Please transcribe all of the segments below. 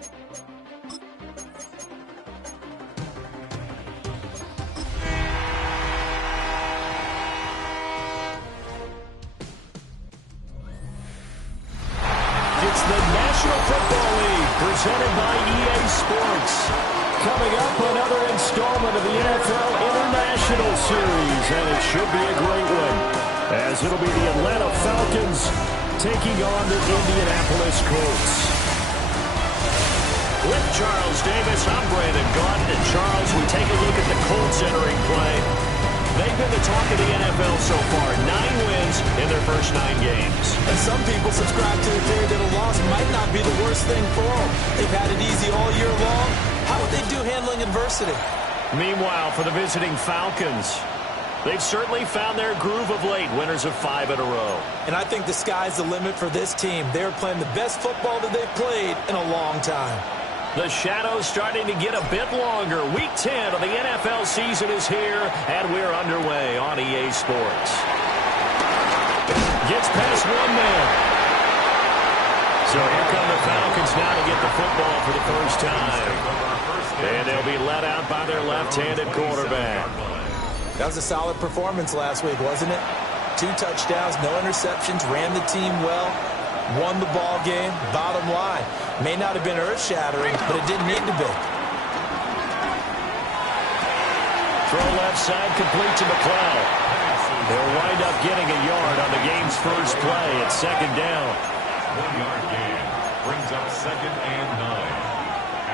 It's the National Football League presented by EA Sports. Coming up, another installment of the NFL International Series, and it should be a great one, as it'll be the Atlanta Falcons taking on the Indianapolis Colts. With Charles Davis, I'm Brandon Gaudin, and Charles, we take a look at the Colts entering play. They've been the talk of the NFL so far. 9 wins in their first 9 games. And some people subscribe to the theory that a loss might not be the worst thing for them. They've had it easy all year long. How would they do handling adversity? Meanwhile, for the visiting Falcons, they've certainly found their groove of late, winners of 5 in a row. And I think the sky's the limit for this team. They're playing the best football that they've played in a long time. The shadow's starting to get a bit longer. Week 10 of the NFL season is here, and we're underway on EA Sports. Gets past one man. So here come the Falcons now to get the football for the first time. And they'll be let out by their left-handed quarterback. That was a solid performance last week, wasn't it? 2 touchdowns, no interceptions, ran the team well, won the ball game. Bottom line, may not have been earth-shattering, but it didn't need to be. Throw left side, complete to McLeod. They'll wind up getting a yard on the game's first play at second down. 1-yard gain brings up 2nd and 9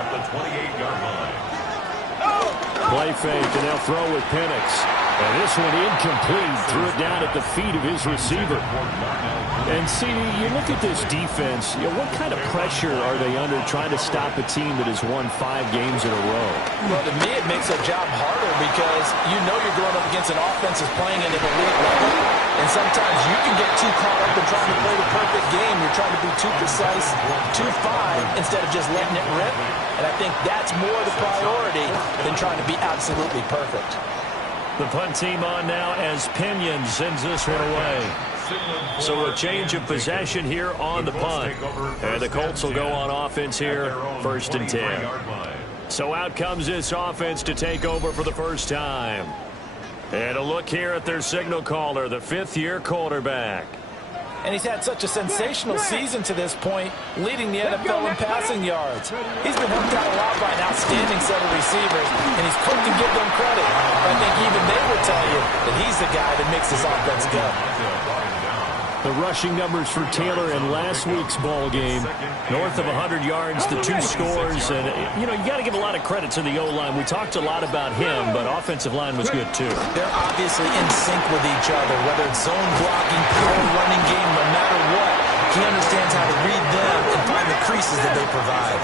at the 28-yard line. Play fake, and they'll throw with Penix. And this one incomplete. Threw it down at the feet of his receiver. And, CD, you look at this defense, what kind of pressure are they under trying to stop a team that has won 5 games in a row? Well, to me, it makes their job harder because you know you're going up against an offense that's playing at an elite level. And sometimes you can get too caught up in trying to play the perfect game. You're trying to be too precise, too fine, instead of just letting it rip. And I think that's more the priority than trying to be absolutely perfect. The punt team on now as Pinion sends this one away. So a change of possession here on the punt. And the Colts will go on offense here, 1st and 10. So out comes this offense to take over for the first time. And a look here at their signal caller, the 5th-year quarterback. And he's had such a sensational season to this point, leading the NFL in passing yards. He's been helped out a lot by an outstanding set of receivers, and he's quick to give them credit. I think even they would tell you that he's the guy that makes this offense go. The rushing numbers for Taylor in last week's ball game, north of 100 yards, the 2 scores. And, you got to give a lot of credit to the O-line. We talked a lot about him, but offensive line was good, too. They're obviously in sync with each other, whether it's zone blocking, pure running game, no matter what. He understands how to read them and find the creases that they provide.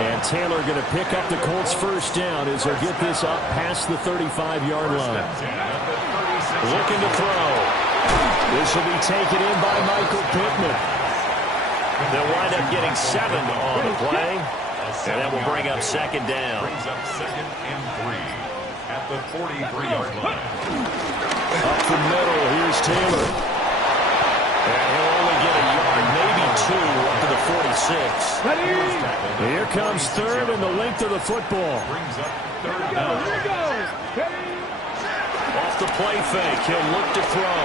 And Taylor going to pick up the Colts' first down as they get this up past the 35-yard line. Looking to throw. This will be taken in by Michael Pittman. They'll wind up getting 7 on the play, and that will bring up 2nd down. Brings up 2nd and 3 at the 43-yard line. Up the middle, here's Taylor. And he'll only get a yard, maybe 2, up to the 46. Here comes 3rd and the length of the football. Brings up 3rd down. Off the play fake, he'll look to throw.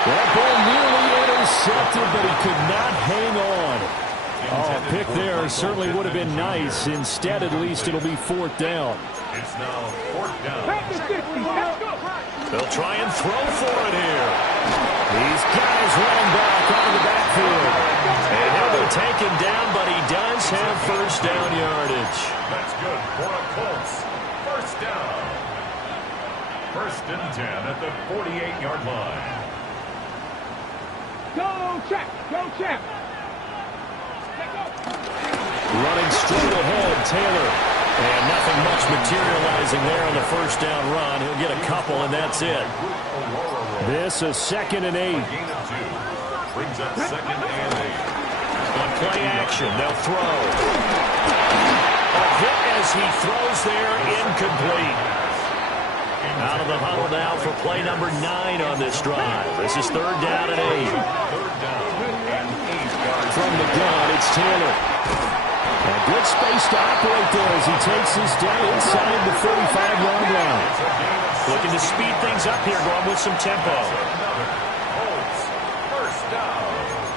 That ball nearly intercepted, but he could not hang on. Oh, a pick there certainly would have been nice. Instead, at least, it'll be 4th down. It's now 4th down. They'll try and throw for it here. These guys run back out of the backfield. And he'll be taken down, but he does have first down yardage. That's good for a Colts. First down. 1st and 10 at the 48-yard line. Go, check. Go, check. Running straight ahead, Taylor. And nothing much materializing there on the first down run. He'll get a couple, and that's it. This is 2nd and 8. Gain of 2. Brings up 2nd and 8. On play action, they'll throw. A hit as he throws there, incomplete. Out of the huddle now for play number 9 on this drive. This is 3rd down and 8. 3rd down and 8 yards. From the gun, it's Taylor. A good space to operate there as he takes this down inside the 45-yard line. Looking to speed things up here, going with some tempo. Colts, first down.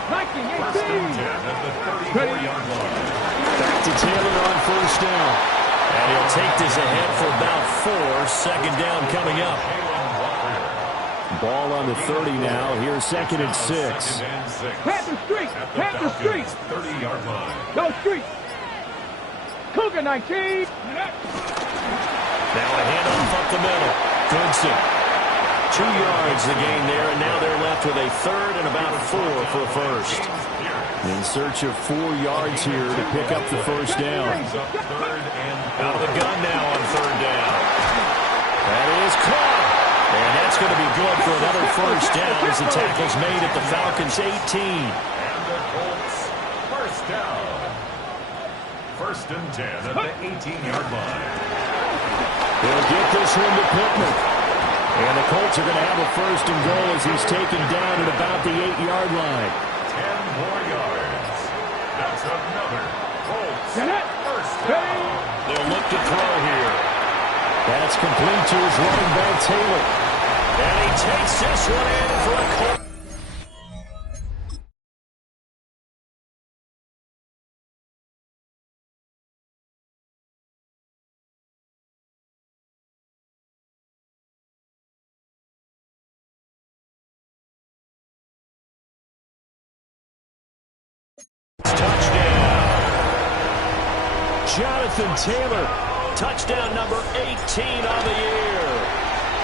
19, First and 10 at the 34-yard line. Back to Taylor on first down. And he'll take this ahead for about 4. Second down coming up. Ball on the 30 now. Here's second and 6. Panther Street. Panther Street. 30-yard line. Go Street. Cougar 19. Now a handoff up the middle. Goodson. 2 yards the gain there, and now they're left with a third and about 4 for a first. In search of 4 yards here to pick up the first down. Out of the gun now on third down. That is caught. And that's going to be good for another first down as the tackle's made at the Falcons' 18. And the Colts, first down. First and 10 at the 18-yard line. They'll get this one to Pittman. And the Colts are going to have a first and goal as he's taken down at about the 8-yard line. 10 more yards. That's another Colts first down. They'll look to throw here. That's complete to his running back, Taylor. And he takes this one in for a Colt. Touchdown. Jonathan Taylor. Touchdown number 18 on the year.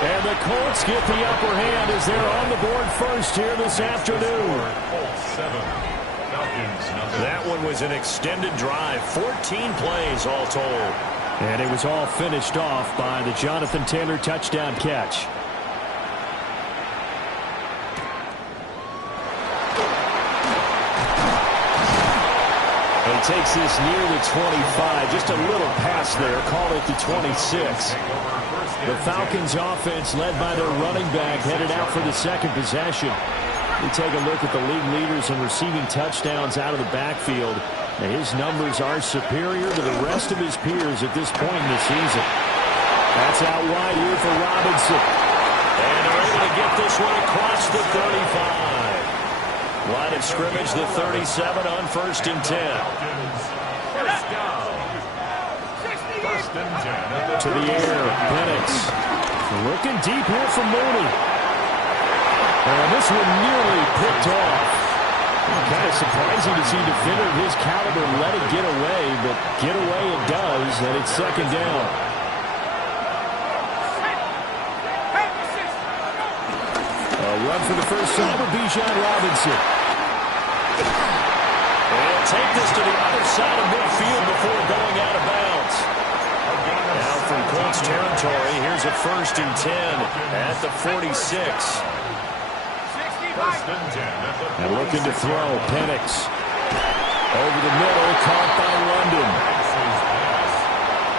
And the Colts get the upper hand as they're on the board first here this afternoon. Colts 7, Falcons nothing. That one was an extended drive. 14 plays all told. And it was all finished off by the Jonathan Taylor touchdown catch. He takes this near the 25. Just a little pass there. Call it the 26. The Falcons offense led by their running back headed out for the second possession. We take a look at the league leaders in receiving touchdowns out of the backfield. And his numbers are superior to the rest of his peers at this point in the season. That's out wide here for Robinson. And they're able to get this one across the 35. Line of scrimmage, the 37 on first and 10. First down. First and 10. To the air, Penix. Looking deep here for Mooney. And this one nearly picked off. Kind of surprising to see a defender of his caliber let it get away, but get away it does, and it's second down. A run for the first time for Bijan Robinson. They'll take this to the other side of midfield before going out of bounds. Now from Colts territory, here's a first and 10 at the 46. First and 10 at the 46. And looking to throw, Penix. Over the middle, caught by London.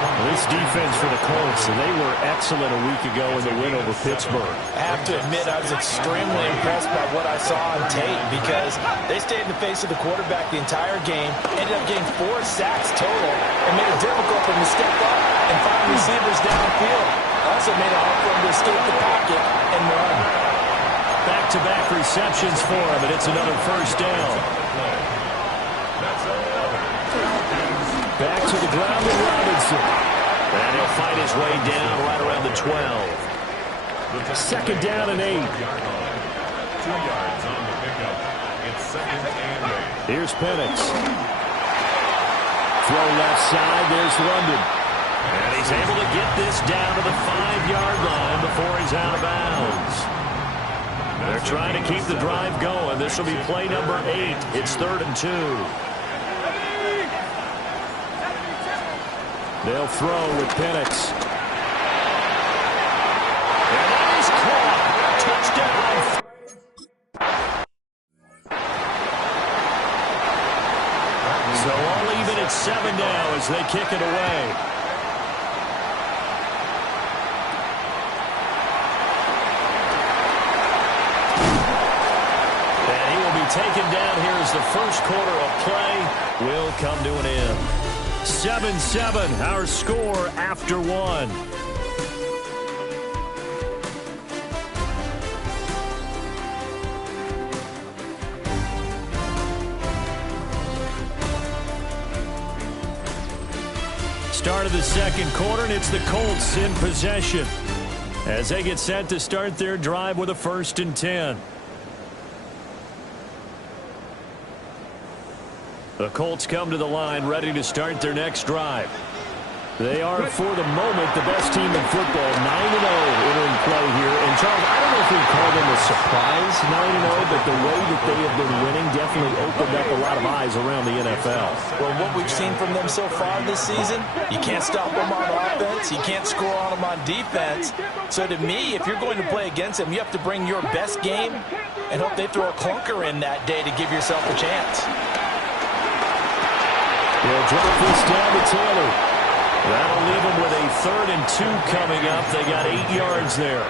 This defense for the Colts, they were excellent a week ago in the win over Pittsburgh. I have to admit, I was extremely impressed by what I saw on tape because they stayed in the face of the quarterback the entire game, ended up getting 4 sacks total, and made it difficult for him to step up and find receivers downfield. Also made it hard for him to escape the pocket and run. Back-to-back receptions for him, and it's another first down. Back to the ground with Robinson. And he'll fight his way down right around the 12. Second down and 8. 2 yards on the pickup. It's second and 8. Here's Penix. Throw left side. There's London. And he's able to get this down to the 5-yard line before he's out of bounds. They're trying to keep the drive going. This will be play number 8. It's 3rd and 2. They'll throw with Penix. And that is caught. Touchdown. So all even at 7 now as they kick it away. And he will be taken down here as the first quarter of play. will come to an end. 7-7, our score after one. Start of the second quarter, and it's the Colts in possession as they get set to start their drive with a 1st and 10. The Colts come to the line ready to start their next drive. They are, for the moment, the best team in football, 9-0 entering play here. And, Charles, I don't know if we call them a surprise 9-0, but the way that they have been winning definitely opened up a lot of eyes around the NFL. Well, what we've seen from them so far this season, you can't stop them on offense. You can't score on them on defense. So, to me, if you're going to play against them, you have to bring your best game and hope they throw a clunker in that day to give yourself a chance. They'll drop this down to Taylor. That'll leave them with a 3rd and 2 coming up. They got 8 yards there.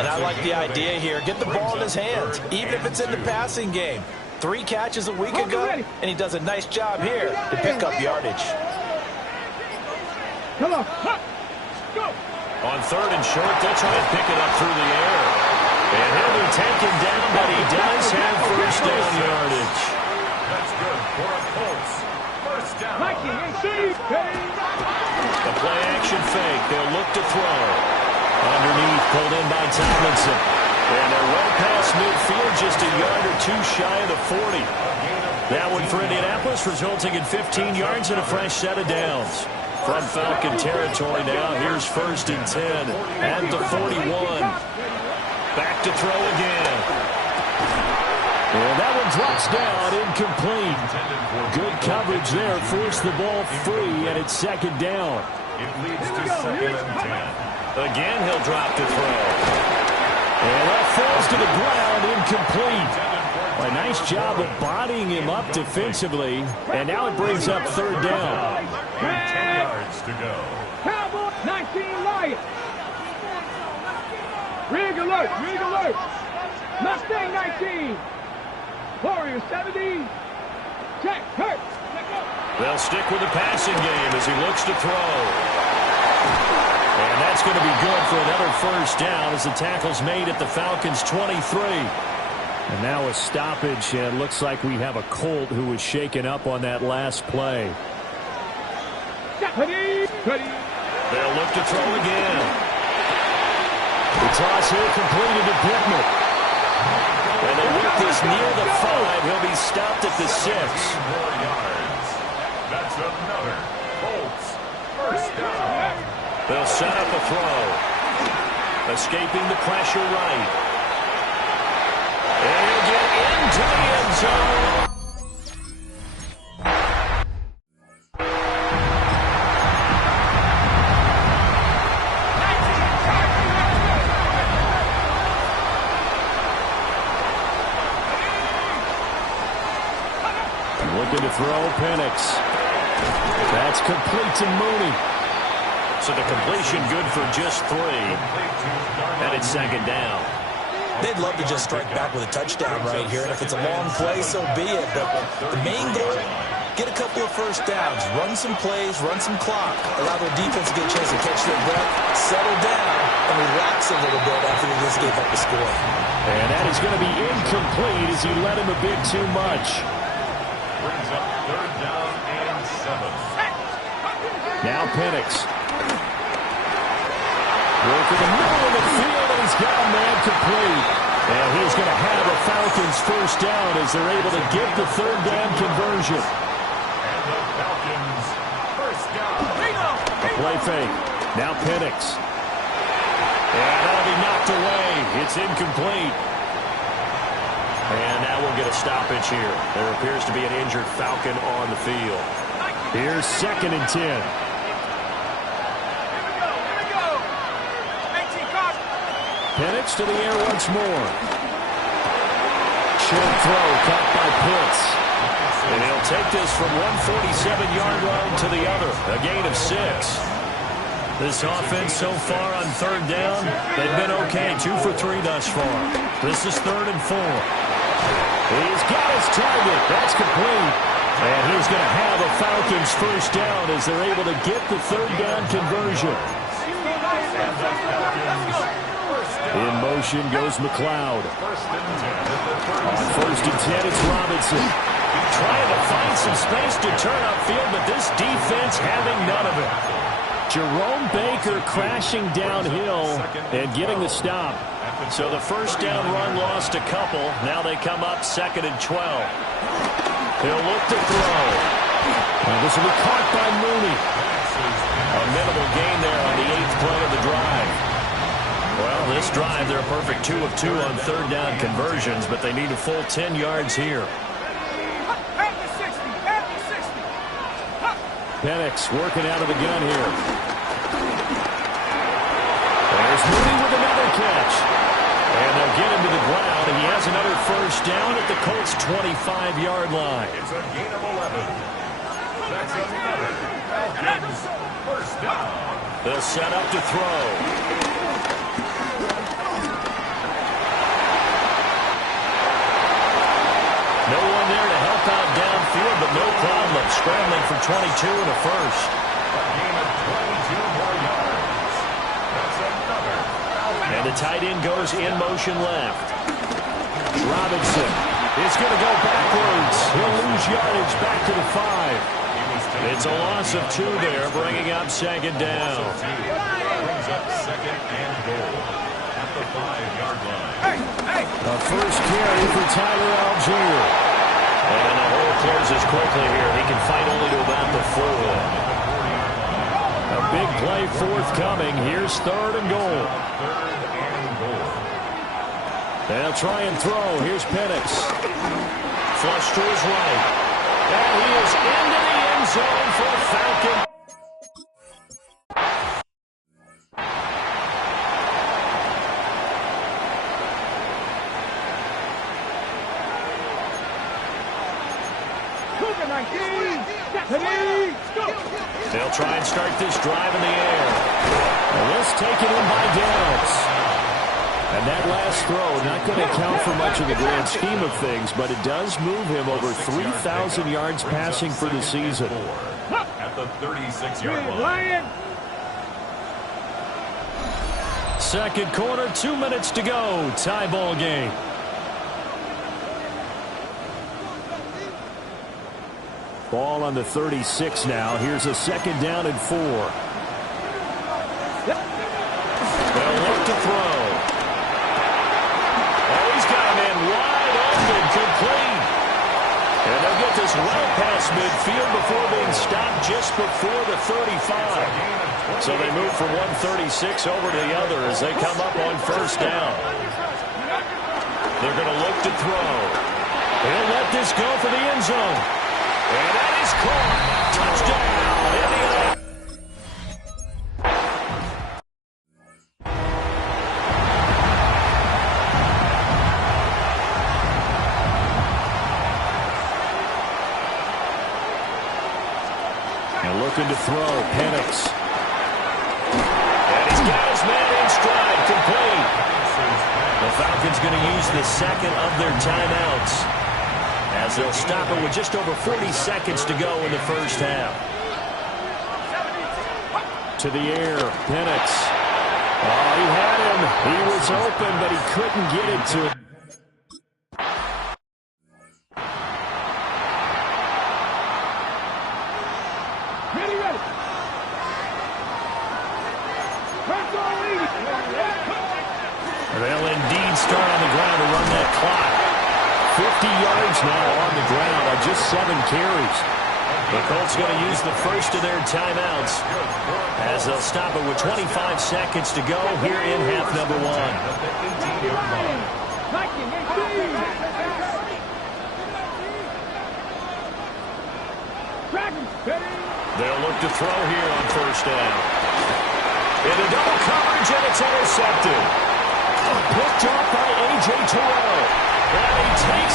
And I like the idea here. Get the ball in his hands, even if it's in the passing game. 3 catches a week ago, and he does a nice job here to pick up yardage. Come on. Go. On 3rd and short, they'll try and pick it up through the air. And he'll be taken down, but he does have 1st down yardage. That's good for a Colts. 1st down. The play-action fake. They'll look to throw. Underneath, pulled in by Tomlinson. And they're well past midfield, just a yard or 2 shy of the 40. That one for Indianapolis, resulting in 15 yards and a fresh set of downs. From Falcon territory now, here's 1st and 10 at the 41. Back to throw again. And that one drops down, incomplete. Good coverage there, forced the ball free, and it's 2nd down. It leads to 2nd and 10. Again, he'll drop to throw. And that falls to the ground, incomplete. A nice job of bodying him up defensively, and now it brings up 3rd down. 10 yards to go. Cowboy 19 Lions. Rig alert, rig alert. Mustang 19. Warrior 70. Check, hurt. They'll stick with the passing game as he looks to throw. And that's going to be good for another 1st down as the tackle's made at the Falcons' 23. And now a stoppage, and looks like we have a Colt who was shaken up on that last play. Ready. They'll look to throw again. The toss here completed to Pittman. And they whip this near the 5. He'll be stopped at the 6. 4 yards. That's another Colts 1st down. They'll set up a throw. Escaping the pressure right. And he'll get into the end zone. Looking to throw, Penix. That's complete to Mooney. So the completion good for just 3. And it's 2nd down. They'd love to just strike back with a touchdown right here, and if it's a long play, so be it. But the main goal, get a couple of 1st downs, run some plays, run some clock, allow their defense to get a chance to catch their breath, settle down, and relax a little bit after they just gave up the score. And that is going to be incomplete as he led him a bit too much. Brings up 3rd down and 7. Now Penix. Working the middle of the field, and he's got a man complete. And he's going to have a Falcons 1st down as they're able to get the 3rd down conversion. And the Falcons 1st down. A play fake. Now Penix. And that'll be knocked away. It's incomplete. And now we'll get a stoppage here. There appears to be an injured Falcon on the field. Here's 2nd and 10. Penix to the air once more. Short throw caught by Pitts. And he'll take this from 147-yard line to the other. A gain of 6. This offense so far on 3rd down, they've been okay. 2 for 3 thus far. This is 3rd and 4. He's got his target. That's complete. And he's is going to have a Falcons first down as they're able to get the third down conversion. In motion goes McLeod. On 1st and 10, it's Robinson. Trying to find some space to turn upfield, but this defense having none of it. Jerome Baker crashing downhill and getting the stop. So the first down run lost a couple. Now they come up 2nd and 12. He'll look to throw. And this will be caught by Mooney. A minimal gain there on the 8th play of the drive. Well, this drive, they're a perfect 2 of 2 on third down conversions, but they need a full 10 yards here. Penix working out of the gun here. There's Mooney with another catch. And they'll get him to the ground, and he has another first down at the Colts' 25-yard line. It's a gain of 11. That's another Falcons first down. They'll set up to throw. No one there to help out downfield, but no problem. Scrambling for 22 and a first. A gain of 22 more yards. That's another Falcons. And the tight end goes in motion left. Robinson is going to go backwards. He'll lose yardage back to the 5. It's a loss of 2 there, bringing up 2nd down. Brings up 2nd and goal at the 5-yard line. A first carry for Tyler Algier. And the hole closes quickly here. He can fight only to about the 4. A big play forthcoming. Here's 3rd and goal. They'll try and throw. Here's Penix. Flush to his right. And he is into the end zone for Falcon. They'll try and start this drive in the air. And this taken in by Downs. And that last throw not going to count for much in the grand scheme of things, but it does move him over 3,000 yards passing for the season. At the 36-yard line. Second quarter, 2 minutes to go. Tie ball game. Ball on the 36 now. Here's a 2nd down and 4. They'll look to throw. Oh, he's got him in wide open, complete. And they'll get this well past midfield before being stopped just before the 35. So they move from 136 over to the other as they come up on first down. They're going to look to throw. They'll let this go for the end zone. And that is caught. Touchdown, Indiana. And looking to throw, Penix. And he's got his man in stride, complete. The Falcons going to use the 2nd of their timeouts, as they'll stop it with just over 40 seconds to go in the first half. To the air, Penix. Oh, he had him. He was open, but he couldn't get it to him. They'll indeed start on the ground to run that clock. 50 yards now on the ground on just 7 carries. The Colts going to use the first of their timeouts as they'll stop it with 25 seconds to go here in half number 1. They'll look to throw here on first down. Into double coverage, and it's intercepted. Picked off by A.J. Terrell. And he takes